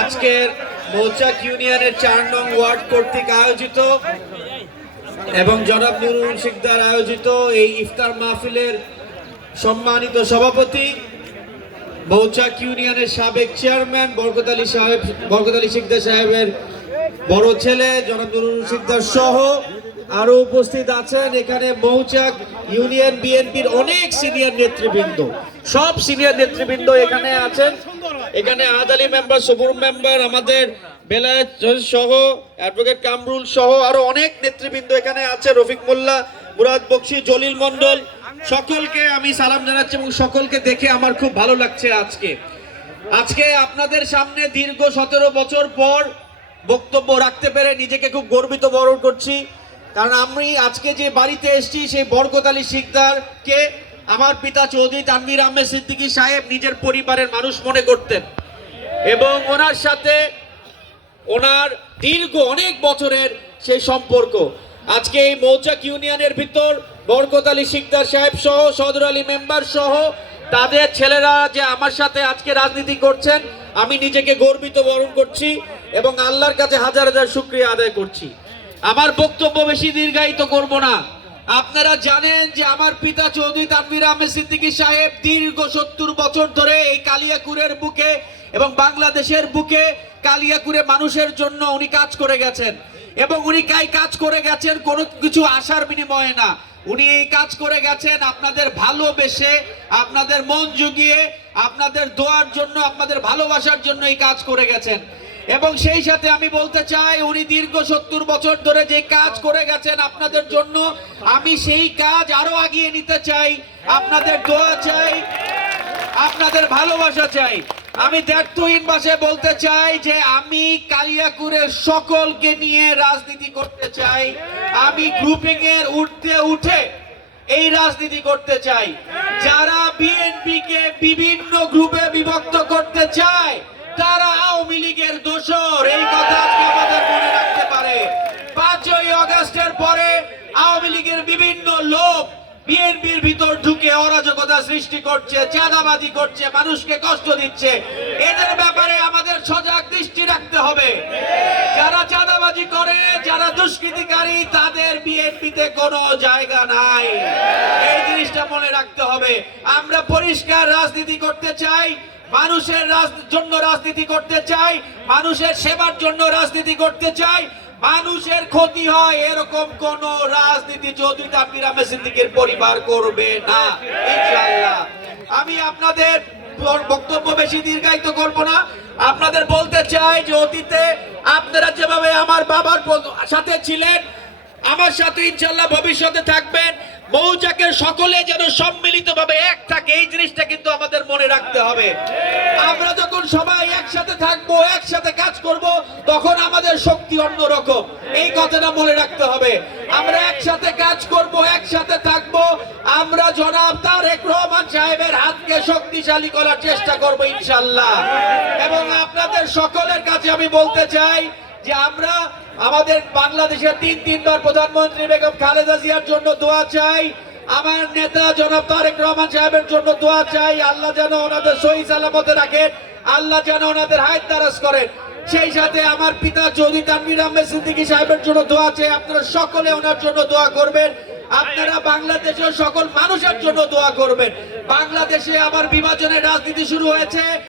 আজকের মৌচাক ইউনিয়নের ৪ নং ওয়ার্ড কর্তৃক আয়োজিত এবং জনাব নুরুল শিকদার আয়োজিত এই ইফতার মাহফিলের সম্মানিত সভাপতি মৌচাক ইউনিয়নের সাবেক চেয়ারম্যান বরকত আলী শিকদার সাহেবের বড় ছেলে জনাব নুরুল শিকদার সহ আরো উপস্থিত আছেন এখানে মৌচাক ইউনিয়ন বিএনপির অনেক সিনিয়র নেতৃবৃন্দ, সব সিনিয়র নেতৃবৃন্দ এখানে আছেন। এখানে আদালি মেম্বার, সবুর মেম্বার, আমাদের বেলায়েত সহ অ্যাডভোকেট কামরুল সহ আরো অনেক নেতৃবৃন্দ এখানে আছে, রফিক মোল্লা, মুরাদ বকশি, জলিল মন্ডল, সকলকে আমি সালাম জানাচ্ছি এবং সকলকে দেখে আমার খুব ভালো লাগছে। আজকে আপনাদের সামনে দীর্ঘ 17 বছর পর বক্তব্য রাখতে পেরে নিজেকে খুব গর্বিত বরণ করছি। কারণ আমি আজকে যে বাড়িতে এসেছি সেই বরকত আলী শিকদারকে আমার পিতা চৌধুরী তানভীর আহমেদ সিদ্দিকী সাহেব নিজের পরিবারের মানুষ মনে করতেন এবং ওনার সাথে ওনার দীর্ঘ অনেক বছরের সেই সম্পর্ক। আজকে এই মৌচাক ইউনিয়নের ভিতর বরকত আলী শিকদার সাহেব সহ সদর আলী মেম্বার সহ তাদের ছেলেরা যে আমার সাথে আজকে রাজনীতি করছেন, আমি নিজেকে গর্বিত বরণ করছি এবং আল্লাহর কাছে হাজার হাজার শুকরিয়া আদায় করছি। আমার বক্তব্য বেশি দীর্ঘায়িত করব না। আপনারা জানেন যে আমার পিতা চৌধুরী তানভীর আহমেদ সিদ্দিকী সাহেব দীর্ঘ 70 বছর ধরে এই কালিয়াকুরের বুকে এবং বাংলাদেশের বুকে কালিয়াকুরে মানুষের জন্য উনি কাজ করে গেছেন এবং উনি কাজ করে গেছেন কোনো কিছু আশার বিনিময়ে না। উনি এই কাজ করে গেছেন আপনাদের ভালোবেসে, আপনাদের মন জুগিয়ে, আপনাদের দোয়ার জন্য, আপনাদের ভালোবাসার জন্য এই কাজ করে গেছেন। এবং সেই সাথে আমি বলতে চাই উনি দীর্ঘ 70 বছর ধরে যে কাজ করে গেছেন আপনাদের জন্য, আমি সেই কাজ আরো এগিয়ে নিতে চাই। আপনাদের দোয়া চাই, আপনাদের ভালোবাসা চাই। আমি দ্ব্যর্থহীন ভাষায় বলতে চাই যে আমি কালিয়াকুরের সকলকে নিয়ে রাজনীতি করতে চাই। আমি গ্রুপিং এর উঠে এই রাজনীতি করতে চাই। যারা বিএনপি কে বিভিন্ন গ্রুপে বিভক্ত করতে চায় তারা আওয়ামী লীগের দোসর, এই কথা আজকে আমাদের মনে রাখতে পারে। 5ই আগস্টের পরে আওয়ামী লীগের বিভিন্ন লোক বিএনপির ভিতর ঢুকে অরাজকতা সৃষ্টি করছে, চাঁদাবাজি করছে, মানুষকে কষ্ট দিচ্ছে। এদের ব্যাপারে আমাদের সজাগ দৃষ্টি রাখতে হবে। যারা চাঁদাবাজি করে, যারা দুষ্কৃতিকারী, তাদের বিএনপিতে কোনো জায়গা নাই, এই জিনিসটা মনে রাখতে হবে। আমরা পরিষ্কার রাজনীতি করতে চাই, মানুষের জন্য রাজনীতি করতে চাই, মানুষের সেবার জন্য রাজনীতি করতে চাই। মানুষের ক্ষতি হয় এরকম কোন রাজনীতি চৌধুরী তানভীর আহমেদ সিদ্দিকীর পরিবার করবে না ইনশাআল্লাহ। আমি আপনাদের বক্তব্য বেশি দীর্ঘায়িত করব না। আপনাদের বলতে চাই যে অতীতে আপনারা যেভাবে আমার বাবার সাথে ছিলেন, আমার সাথে ইনশাআল্লাহ ভবিষ্যতে থাকবেন। মৌচাকের সকলে যেন সম্মিলিতভাবে এক থাকে, এই জিনিসটা কিন্তু আমাদের মনে রাখতে হবে। আমরা যখন সবাই একসাথে থাকবো, একসাথে কাজ করব, তখন আমাদের শক্তি অন্যরকম, এই কথাটা মনে রাখতে হবে। আমরা একসাথে কাজ করব, একসাথে থাকবো, আমরা জনাব তারেক রহমান সাহেবের হাতকে শক্তিশালী করার চেষ্টা করব ইনশাআল্লাহ। এবং আপনাদের সকলের কাছে আমি বলতে চাই যে আমরা আমাদের বাংলাদেশের 3বার প্রধানমন্ত্রী বেগম খালেদা জিয়ার জন্য দোয়া চাই, আমার নেতা জনাব তারেক রহমান সাহেবের জন্য দোয়া চাই। আল্লাহ যেন ওনাদের সহি সালামতে রাখেন, আল্লাহ যেন ওনাদের হায়াত দারাজ করেন। সেই সাথে আমার পিতা চৌধুরী তানভীর আহমেদ সিদ্দিকী সাহেবের জন্য দোয়া চাই। আপনারা সকলে ওনার জন্য দোয়া করবেন। আপনারা বাংলাদেশের সকল মানুষের জন্য দোয়া করবেন। বাংলাদেশে আবার বিভাজনের রাজনীতি শুরু হয়েছে।